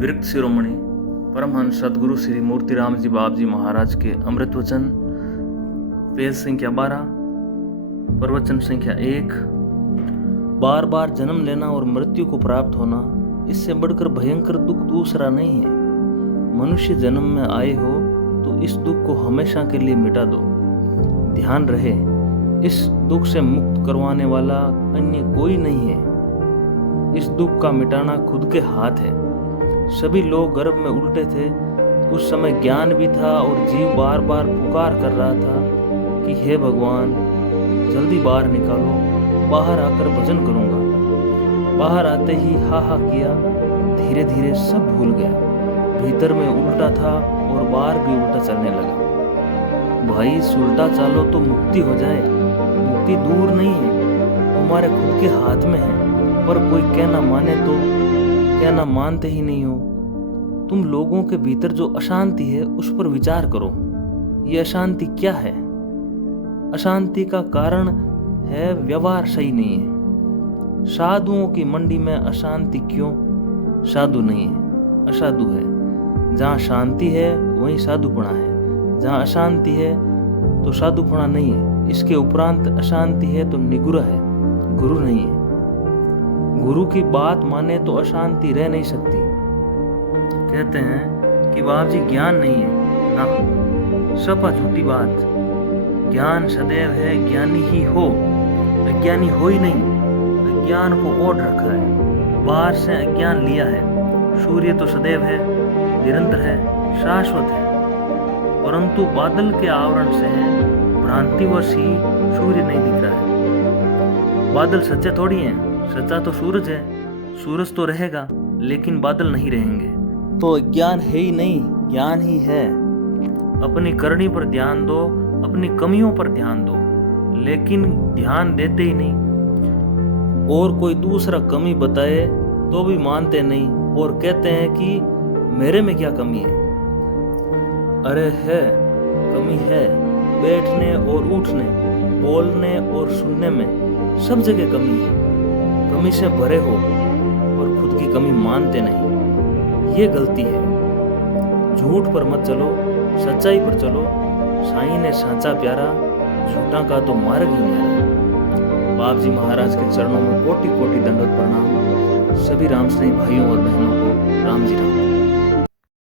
विरक्त शिरोमणि परमहंस सदगुरु श्री मूर्तिराम जी बाप जी महाराज के अमृत वचन, पेज संख्या 12, प्रवचन संख्या 1। बार बार जन्म लेना और मृत्यु को प्राप्त होना, इससे बढ़कर भयंकर दुख दूसरा नहीं है। मनुष्य जन्म में आए हो तो इस दुख को हमेशा के लिए मिटा दो। ध्यान रहे, इस दुख से मुक्त करवाने वाला अन्य कोई नहीं है। इस दुख का मिटाना खुद के हाथ है। सभी लोग गर्भ में उल्टे थे। उस समय ज्ञान भी था और जीव बार बार पुकार कर रहा था कि हे भगवान, जल्दी बाहर निकालो, बाहर आकर भजन करूंगा। बाहर आते ही हा हा किया, धीरे धीरे सब भूल गया। भीतर में उल्टा था और बाहर भी उल्टा चलने लगा। भाई, उल्टा चालो तो मुक्ति हो जाए। मुक्ति दूर नहीं है, तुम्हारे खुद के हाथ में है। पर कोई कहना माने तो कहना मानते ही नहीं हो। तुम लोगों के भीतर जो अशांति है उस पर विचार करो। ये अशांति क्या है? अशांति का कारण है व्यवहार सही नहीं है। साधुओं की मंडी में अशांति क्यों? साधु नहीं है, असाधु है। जहाँ शांति है वहीं साधुपना है। जहाँ अशांति है तो साधुपना नहीं है। इसके उपरांत अशांति है तो निगुरा है, गुरु नहीं है। गुरु की बात माने तो अशांति रह नहीं सकती। कहते हैं कि बाप जी ज्ञान नहीं है ना, सपा झूठी बात। ज्ञान सदैव है, ज्ञानी ही हो, अज्ञानी हो ही नहीं। अज्ञान को ओढ़ रखा है, बाहर से अज्ञान लिया है। सूर्य तो सदैव है, निरंतर है, शाश्वत है, परंतु बादल के आवरण से है, भ्रांतिवश ही सूर्य नहीं दिख रहा है। बादल सच्चे थोड़ी हैं, सच्चा तो सूरज है। सूरज तो रहेगा लेकिन बादल नहीं रहेंगे। तो ज्ञान है ही नहीं, ज्ञान ही है। अपनी करनी पर ध्यान दो, अपनी कमियों पर ध्यान दो, लेकिन ध्यान देते ही नहीं। और कोई दूसरा कमी बताए तो भी मानते नहीं और कहते हैं कि मेरे में क्या कमी है। अरे है, कमी है। बैठने और उठने, बोलने और सुनने में सब जगह कमी है। कमी से भरे हो और खुद की कमी मानते नहीं, ये गलती है। झूठ पर मत चलो, सच्चाई पर चलो। साईं ने सांचा प्यारा, झूठा का तो मार्ग ही न्यारा। बाप जी महाराज के चरणों में कोटि कोटि दंडवत प्रणाम। सभी रामस्नेही भाइयों और बहनों को राम जी राम।